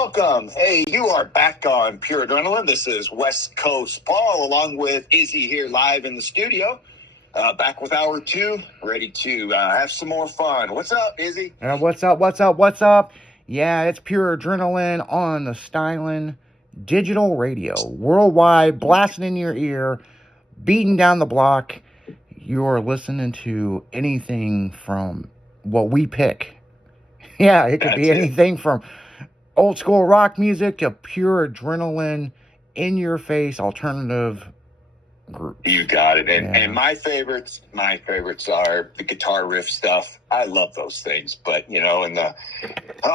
welcome. Hey, you are back on Pure Adrenaline. This is West Coast Paul, along with Izzy here live in the studio. Back with hour 2, ready to have some more fun. What's up, Izzy? What's up? Yeah, it's Pure Adrenaline on the Stylin' Digital Radio. Worldwide, blasting in your ear, beating down the block. You're listening to anything from what we pick. Yeah, it could be anything from old school rock music to pure adrenaline, in your face alternative groups. You got it. And my favorites are the guitar riff stuff. I love those things. But, and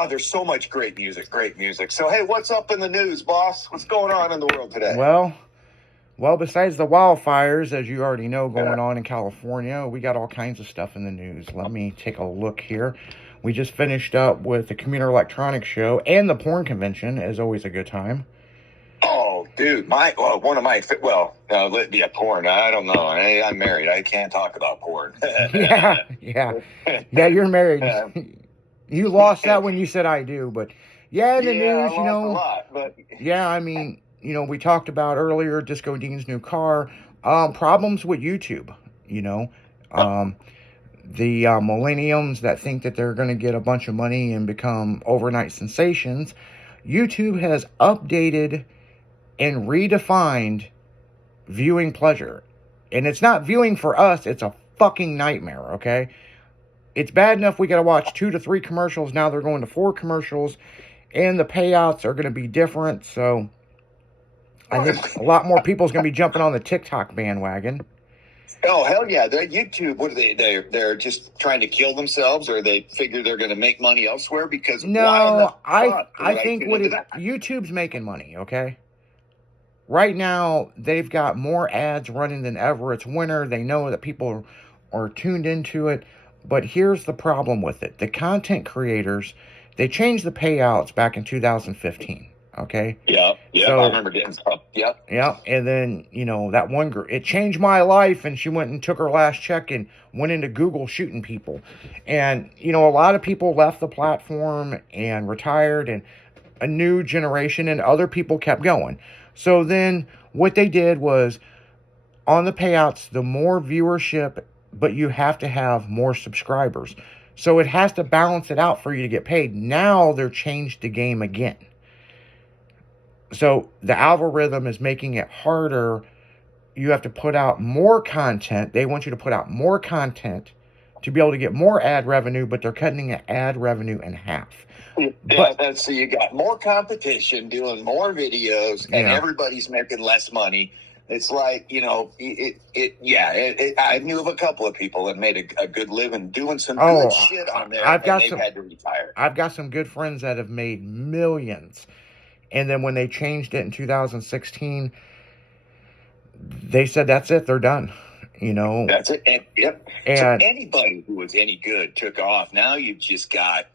there's so much great music. So, hey, what's up in the news, boss? What's going on in the world today? Well, besides the wildfires, as you already know, going on in California, we got all kinds of stuff in the news. Let me take a look here. We just finished up with the Commuter Electronics Show and the porn convention, is always a good time. Oh, dude, porn. I don't know. I'm married. I can't talk about porn. Yeah, you're married. You lost that when you said I do, but in the news, I lost a lot, but... Yeah, I mean, we talked about earlier Disco Dean's new car, problems with YouTube, the millenniums that think that they're going to get a bunch of money and become overnight sensations. YouTube has updated and redefined viewing pleasure. And it's not viewing for us, it's a fucking nightmare, okay? It's bad enough we got to watch 2 to 3 commercials. Now they're going to 4 commercials, and the payouts are going to be different. So I think a lot more people's going to be jumping on the TikTok bandwagon. Oh, hell yeah. They're YouTube. What are they? They're just trying to kill themselves, or they figure they're going to make money elsewhere? Because I think YouTube's making money, okay? Right now, they've got more ads running than ever. It's winter. They know that people are tuned into it. But here's the problem with it. The content creators, they changed the payouts back in 2015. Okay? Yeah, so, I remember getting stuff. Yep. Yeah, and then, that one girl, it changed my life, and she went and took her last check and went into Google shooting people. And, a lot of people left the platform and retired, and a new generation and other people kept going. So then what they did was, on the payouts, the more viewership, but you have to have more subscribers. So it has to balance it out for you to get paid. Now they're changed the game again. So the algorithm is making it harder. You have to put out more content. They want you to put out more content to be able to get more ad revenue, but they're cutting the ad revenue in half. So you got more competition doing more videos, and everybody's making less money. It's like, I knew of a couple of people that made a good living doing some good shit on there, and they've had to retire. I've got some good friends that have made millions. And then when they changed it in 2016, they said, that's it, they're done. That's it. And so anybody who was any good took off. Now you've just got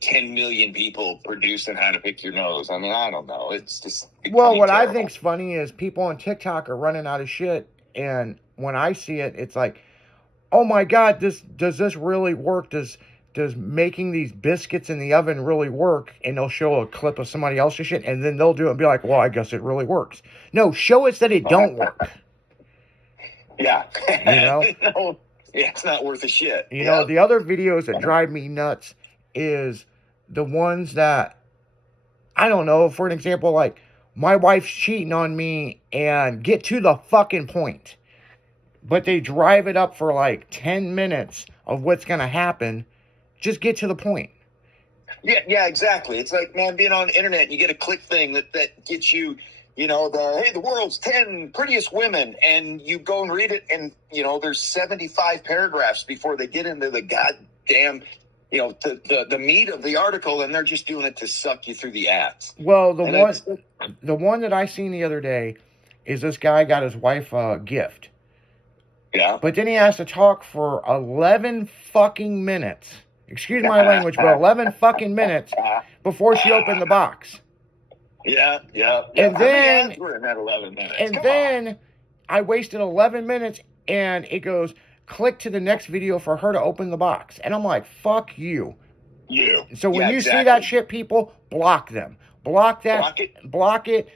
10 million people producing How to Pick Your Nose. I mean, I don't know. It's just... What I think's funny is people on TikTok are running out of shit. And when I see it, it's like, oh my God, does this really work? Does making these biscuits in the oven really work? And they'll show a clip of somebody else's shit, and then they'll do it and be like, well, I guess it really works. No, show us that it don't work. Yeah. No, it's not worth a shit. The other videos that drive me nuts is the ones that, I don't know, for an example, like, my wife's cheating on me, and get to the fucking point. But they drive it up for like 10 minutes of what's going to happen. Just get to the point. Yeah, exactly. It's like, man, being on the internet, you get a click thing that gets you, the world's 10 prettiest women, and you go and read it, and, there's 75 paragraphs before they get into the goddamn, the meat of the article, and they're just doing it to suck you through the ads. Well, the one that I seen the other day is this guy got his wife a gift. Yeah. But then he has to talk for 11 fucking minutes. Excuse my language, but 11 fucking minutes before she opened the box. Yeah. And then, we're in that 11 minutes. And then I wasted 11 minutes, and it goes, click to the next video for her to open the box. And I'm like, fuck you. You. So when you see that shit, people, block them. Block that. Block it. Block it.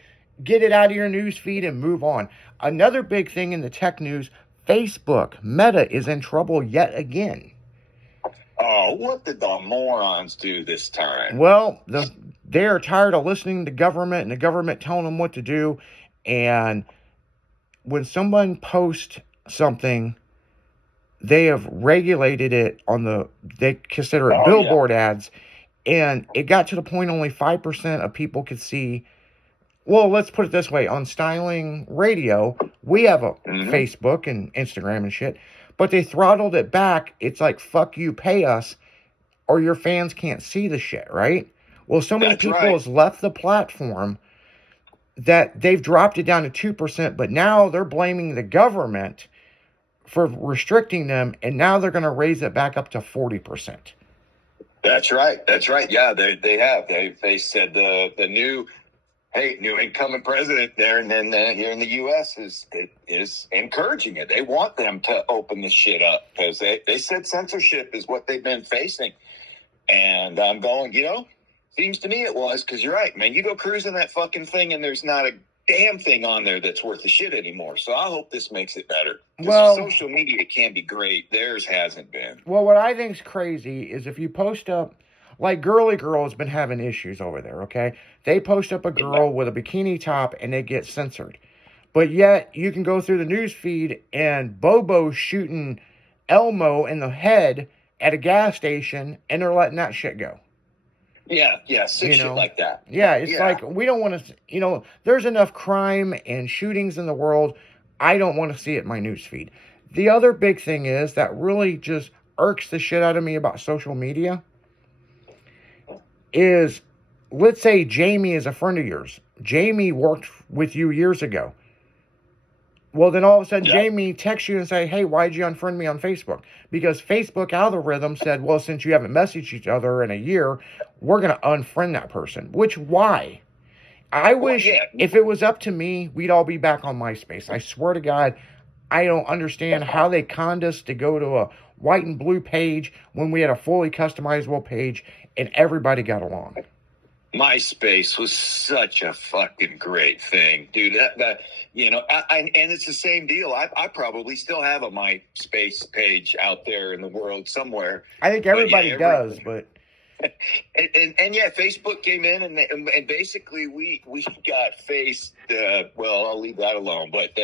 Get it out of your news feed and move on. Another big thing in the tech news, Facebook, Meta is in trouble yet again. Oh, what did the morons do this time? Well, they are tired of listening to government and the government telling them what to do. And when someone posts something, they have regulated it they consider it billboard ads. And it got to the point only 5% of people could see. Well, let's put it this way. On Styling Radio, we have a Facebook and Instagram and shit. But they throttled it back. It's like, fuck you, pay us, or your fans can't see the shit, right? Well, so many people has left the platform that they've dropped it down to 2%, but now they're blaming the government for restricting them, and now they're going to raise it back up to 40%. That's right. That's right. Yeah, they have. They said the new incoming president there, and then here in the U.S. is encouraging it. They want them to open this shit up because they said censorship is what they've been facing. And I'm going, seems to me it was, because you're right, man. You go cruising that fucking thing and there's not a damn thing on there that's worth the shit anymore. So I hope this makes it better. Well, social media can be great. Theirs hasn't been. Well, what I think's crazy is if you post up, like Girly Girl has been having issues over there, okay? They post up a girl with a bikini top and they get censored. But yet you can go through the news feed and Bobo shooting Elmo in the head at a gas station and they're letting that shit go. Yeah, shit like that. Yeah, it's like, we don't want to, there's enough crime and shootings in the world. I don't want to see it in my news feed. The other big thing is that really just irks the shit out of me about social media is, let's say Jamie is a friend of yours. Jamie worked with you years ago. Well, then all of a sudden, Jamie texts you and say, hey, why'd you unfriend me on Facebook? Because Facebook algorithm said, well, since you haven't messaged each other in a year, we're going to unfriend that person. Which, why? I wish if it was up to me, we'd all be back on MySpace. I swear to God, I don't understand how they conned us to go to a white and blue page when we had a fully customizable page and everybody got along. MySpace was such a fucking great thing, dude. And it's the same deal. I probably still have a MySpace page out there in the world somewhere. I think everybody does, but. And Facebook came in and basically we got faced. Well, I'll leave that alone. But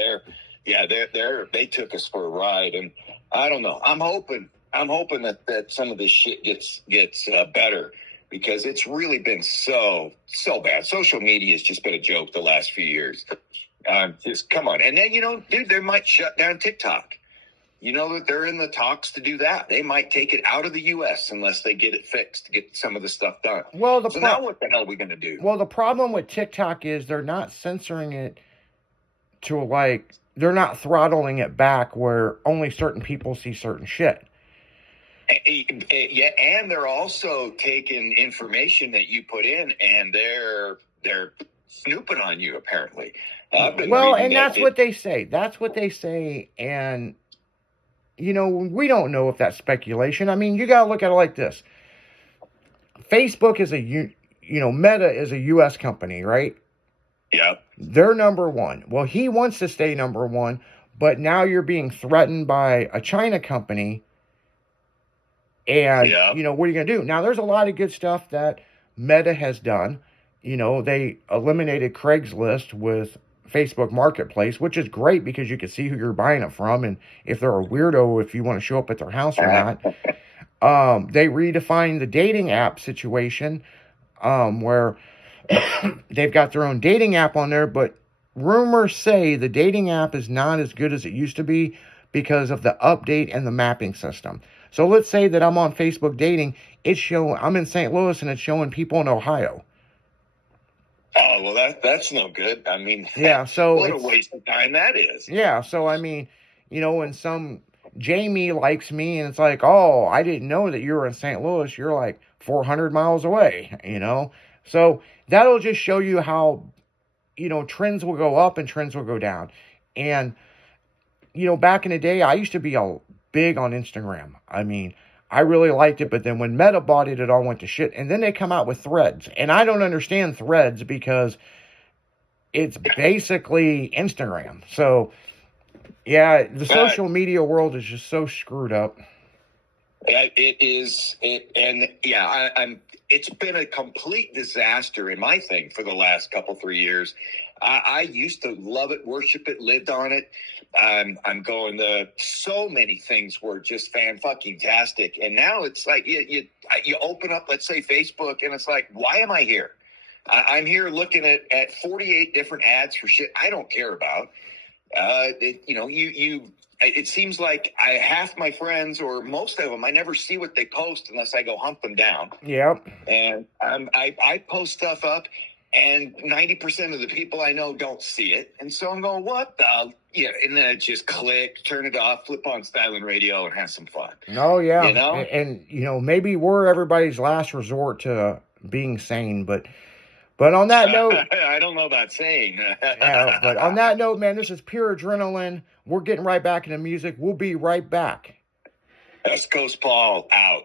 they took us for a ride, and I don't know. I'm hoping that some of this shit gets better. Because it's really been so bad. Social media has just been a joke the last few years. Just come on. And then, dude, they might shut down TikTok. They're in the talks to do that. They might take it out of the U.S. unless they get it fixed to get some of the stuff done. Well, now what the hell are we going to do? Well, the problem with TikTok is they're not censoring it to they're not throttling it back where only certain people see certain shit. Yeah, and they're also taking information that you put in, and they're snooping on you. Apparently, and that's what they say. That's what they say, and we don't know if that's speculation. I mean, you gotta look at it like this: Facebook is Meta is a U.S. company, right? Yeah, they're number one. Well, he wants to stay number one, but now you're being threatened by a China company. And, what are you going to do? Now, there's a lot of good stuff that Meta has done. They eliminated Craigslist with Facebook Marketplace, which is great because you can see who you're buying it from and if they're a weirdo, if you want to show up at their house or not. They redefined the dating app situation where they've got their own dating app on there, but rumors say the dating app is not as good as it used to be because of the update and the mapping system. So let's say that I'm on Facebook dating. I'm in St. Louis and it's showing people in Ohio. Oh, well, that's no good. I mean, so what a waste of time that is. Yeah, so I mean, when some Jamie likes me and it's like, oh, I didn't know that you were in St. Louis. You're like 400 miles away, So that'll just show you how, trends will go up and trends will go down. And, back in the day, I used to be big on Instagram. I mean, I really liked it, but then when Meta bought it, it all went to shit. And then they come out with Threads. And I don't understand Threads because it's basically Instagram. So, yeah, the social media world is just so screwed up. It is, and yeah, I'm. It's been a complete disaster in my thing for the last couple 3 years. I used to love it, worship it, lived on it. I'm going to so many things were just fan fucking tastic, and now it's like you open up, let's say Facebook, and it's like, why am I here? I'm here looking at 48 different ads for shit I don't care about. It seems like half my friends or most of them, I never see what they post unless I go hunt them down. Yep. And I post stuff up, and 90% of the people I know don't see it. And so I'm going, what the? Yeah. And then I just click, turn it off, flip on Styling Radio, and have some fun. Oh, yeah. You know? And maybe we're everybody's last resort to being sane, but on that note, I don't know about saying. yeah, but on that note, man, this is pure adrenaline. We're getting right back into music. We'll be right back. West Coast Paul out.